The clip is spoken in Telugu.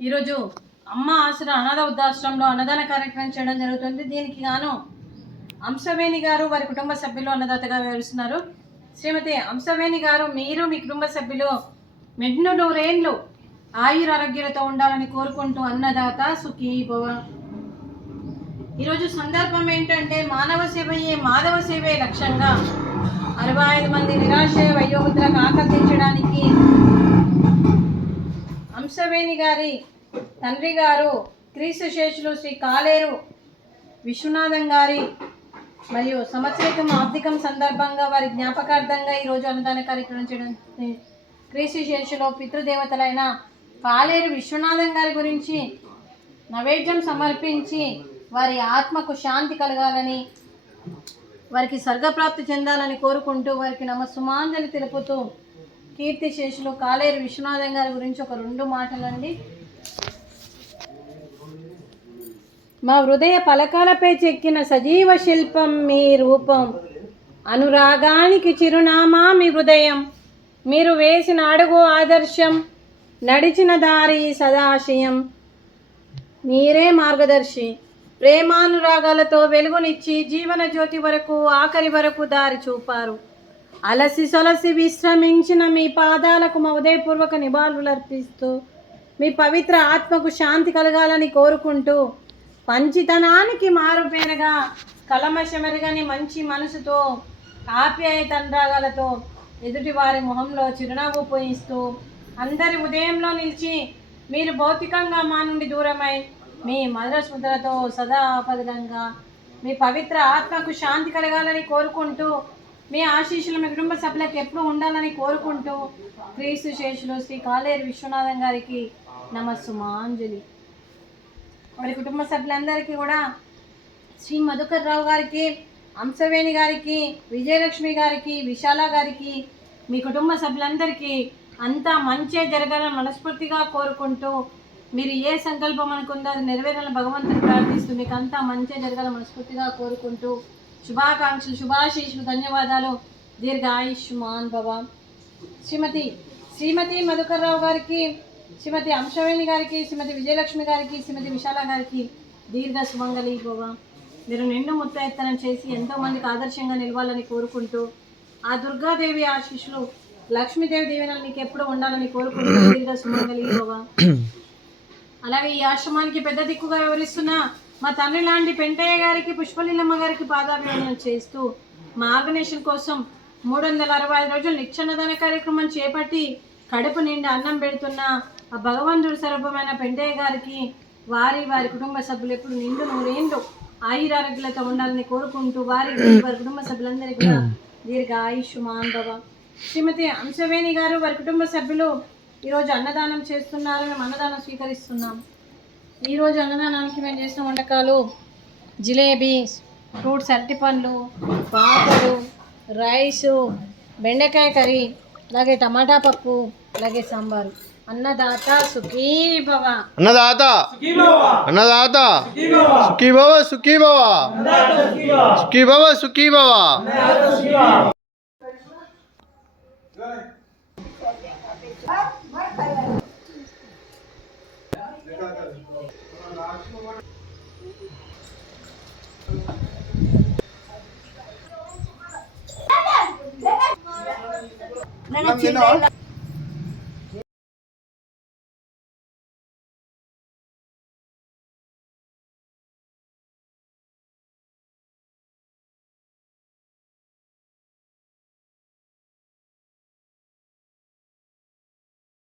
ఈరోజు అమ్మ ఆసరా అనాథ వృద్ధాశ్రమంలో అన్నదాన కార్యక్రమం చేయడం జరుగుతుంది. దీనికి గాను అంశవేణి గారు వారి కుటుంబ సభ్యులు అన్నదాతగా వ్యవహరిస్తున్నారు. శ్రీమతి అంశవేణి గారు, మీరు మీ కుటుంబ సభ్యులు మెండు 100 ఏళ్ళు ఆయురారోగ్యాలతో ఉండాలని కోరుకుంటూ అన్నదాత సుఖీ భవ. ఈరోజు సందర్భం ఏంటంటే మానవ సేవయే మాధవ సేవే లక్ష్యంగా 65 మంది నిరాశ్రయ వయోవృద్ధులకు ఆకర్షించడానికి అంశవేణి గారి తండ్రి గారు క్రీస్తు శేషులు శ్రీ కాలేరు విశ్వనాథం గారి మరియు సంవత్సరికం ఆర్థికం సందర్భంగా వారి జ్ఞాపకార్థంగా ఈరోజు అన్నదాన కార్యక్రమం చేయడం. క్రీస్తు శేషులో పితృదేవతలైన కాలేరు విశ్వనాథం గారి గురించి నైవేద్యం సమర్పించి వారి ఆత్మకు శాంతి కలగాలని, వారికి స్వర్గప్రాప్తి చెందాలని కోరుకుంటూ వారికి నమస్సుమాంజలి తెలుపుతూ కీర్తి శేషులు కాలేరు విశ్వనాథం గారి గురించి ఒక 2 మాటలండి. మా హృదయ పలకాలపై చెక్కిన సజీవ శిల్పం మీ రూపం, అనురాగానికి చిరునామా మీ హృదయం, మీరు వేసిన అడుగు ఆదర్శం, నడిచిన దారి సదాశయం, మీరే మార్గదర్శి, ప్రేమానురాగాలతో వెలుగునిచ్చి జీవన జ్యోతి వరకు ఆఖరి వరకు దారి చూపారు. అలసి సొలసి విశ్రమించిన మీ పాదాలకు మా ఉదయపూర్వక నివాళులర్పిస్తూ మీ పవిత్ర ఆత్మకు శాంతి కలగాలని కోరుకుంటూ పంచితనానికి మారుపేరుగా కలమశమెరగని మంచి మనసుతో ఆప్యాయత అనురాగాలతో ఎదుటి వారి మొహంలో చిరునవ్వు పోయిస్తూ అందరి ఉదయంలో నిలిచి మీరు భౌతికంగా మా నుండి దూరమై మీ మధుర స్మృతులతో సదా ఆపదలంగా మీ పవిత్ర ఆత్మకు శాంతి కలగాలని కోరుకుంటూ మీ ఆశీస్సులు మీ కుటుంబ సభ్యులకు ఎప్పుడు ఉండాలని కోరుకుంటూ క్రీస్తు శేషులు శ్రీ కాలేరు విశ్వనాథం గారికి నమస్సుమాంజలి. వారి కుటుంబ సభ్యులందరికీ కూడా శ్రీ మధుకర్ రావు గారికి, అంశవేణి గారికి, విజయలక్ష్మి గారికి, విశాల గారికి, మీ కుటుంబ సభ్యులందరికీ అంతా మంచే జరగాలని మనస్ఫూర్తిగా కోరుకుంటూ మీరు ఏ సంకల్పం అనుకుందో అది నెరవేరాలని భగవంతుని ప్రార్థిస్తూ మీకు అంతా మంచే జరగాలని మనస్ఫూర్తిగా కోరుకుంటూ శుభాకాంక్షలు, శుభాశీస్సులు, ధన్యవాదాలు. దీర్ఘ ఆయుష్మాన్ భవ. శ్రీమతి మధుకర్ రావు గారికి, శ్రీమతి అంశవేణి గారికి, శ్రీమతి విజయలక్ష్మి గారికి, శ్రీమతి విశాల గారికి దీర్ఘ సుమంగళి భవ. మీరు నిండు ముత్తైత్తనం చేసి ఎంతోమందికి ఆదర్శంగా నిలవాలని కోరుకుంటూ ఆ దుర్గాదేవి ఆశీస్సులు, లక్ష్మీదేవి దీవెనలు మీకు ఎప్పుడు ఉండాలని కోరుకుంటూ దీర్ఘ సుమంగళి భవ. అలాగే ఈ ఆశ్రమానికి పెద్ద దిక్కుగా వివరిస్తున్న మా తండ్రి లాంటి పెంటయ్య గారికి, పుష్పలీలమ్మ గారికి పాదాభివందన చేస్తూ మా ఆర్గనైజేషన్ కోసం 365 రోజులు నిత్యాన్నదాన కార్యక్రమం చేపట్టి కడుపు నిండి అన్నం పెడుతున్న ఆ భగవంతుడి స్వరూపమైన పెంటయ్య గారికి వారి కుటుంబ సభ్యులు ఎప్పుడు నిండు 100 ఏళ్ళు ఆయురారోగ్యాలతో ఉండాలని కోరుకుంటూ వారి కుటుంబ సభ్యులందరికీ కూడా దీర్ఘ ఆయుష్మాన్ భవ. శ్రీమతి అంశవేణి గారు వారి కుటుంబ సభ్యులు ఈరోజు అన్నదానం చేస్తున్నారు. మేము అన్నదానం స్వీకరిస్తున్నాం. ఈరోజు అన్నదానానికి మేము చేసిన వంటకాలు జిలేబీ, ఫ్రూట్స్, అరటిపండ్లు, పాపడు, రైసు, బెండకాయ కర్రీ, అలాగే టమాటా పప్పు, అలాగే సాంబారు. అన్నదాత సుఖీ భవ. అన్నదాత అన్నదాత సుఖీ భవ, సుఖీ భవ, సుఖీ భవ, సుఖీ భవ. చిన్న